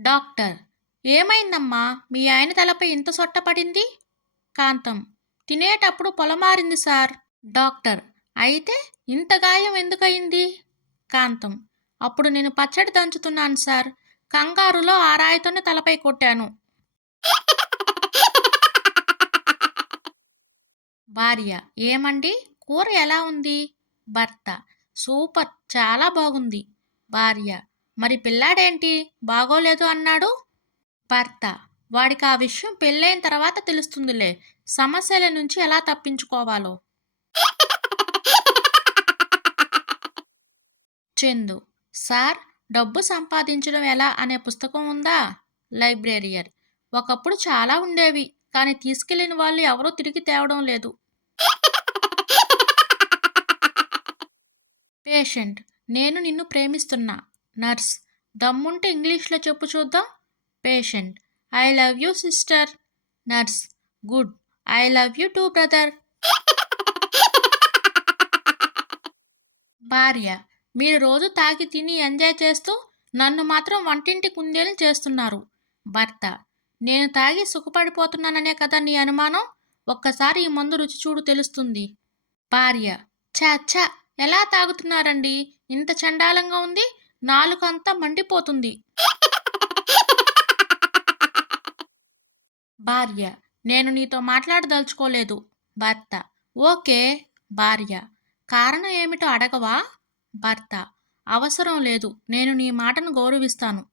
Doctor. ఏమైందమ్మా? మీ ఆయన తలపై ఇంత సొట్ట పడింది? కాంతం. తినేటప్పుడు పొలమారింది సార్. డాక్టర్. అయితే ఇంత గాయం ఎందుకయింది? కాంతం. అప్పుడు నేను పచ్చడి దంచుతున్నాను సార్. కంగారులో ఆ రాయితోనే తలపై కొట్టాను. భార్య. ఏమండి? కూర ఎలా ఉంది? భర్త. సూపర్. చాలా బాగుంది. భార్య. మరి పిల్లాడేంటి? బాగోలేదు అన్నాడు భర్త. వాడికి ఆ విషయం పెళ్ళైన తర్వాత తెలుస్తుందిలే. సమస్యల నుంచి ఎలా తప్పించుకోవాలో. చందు. సార్ డబ్బు సంపాదించడం ఎలా అనే పుస్తకం ఉందా? లైబ్రేరియర్. ఒకప్పుడు చాలా ఉండేవి కానీ తీసుకెళ్ళిన వాళ్ళు ఎవరూ తిరిగి తేవడం లేదు. పేషెంట్. నేను నిన్ను ప్రేమిస్తున్నా. నర్స్. దమ్ముంటే ఇంగ్లీష్లో చెప్పు చూద్దాం. Patient. I love you sister. Nurse. Good. I love you too brother. భార్య. మీరు రోజు తాగి తిని ఎంజాయ్ చేస్తూ నన్ను మాత్రం వంటింటి కుందేలు చేస్తున్నారు. భర్త. నేను తాగి సుఖపడిపోతున్నాననే కదా నీ అనుమానం? ఒక్కసారి ఈ మందు రుచి చూడు తెలుస్తుంది. భార్య. ఛా ఛా. ఎలా తాగుతున్నారండి? ఇంత చండాలంగా ఉంది. నాలుకంతా మండిపోతుంది. భార్య నేను నీతో మాట్లాడదలుచుకోలేదు. భర్త ఓకే భార్య. కారణం ఏమిటో అడగవా? భర్త అవసరం లేదు నేను నీ మాటను గౌరవిస్తాను.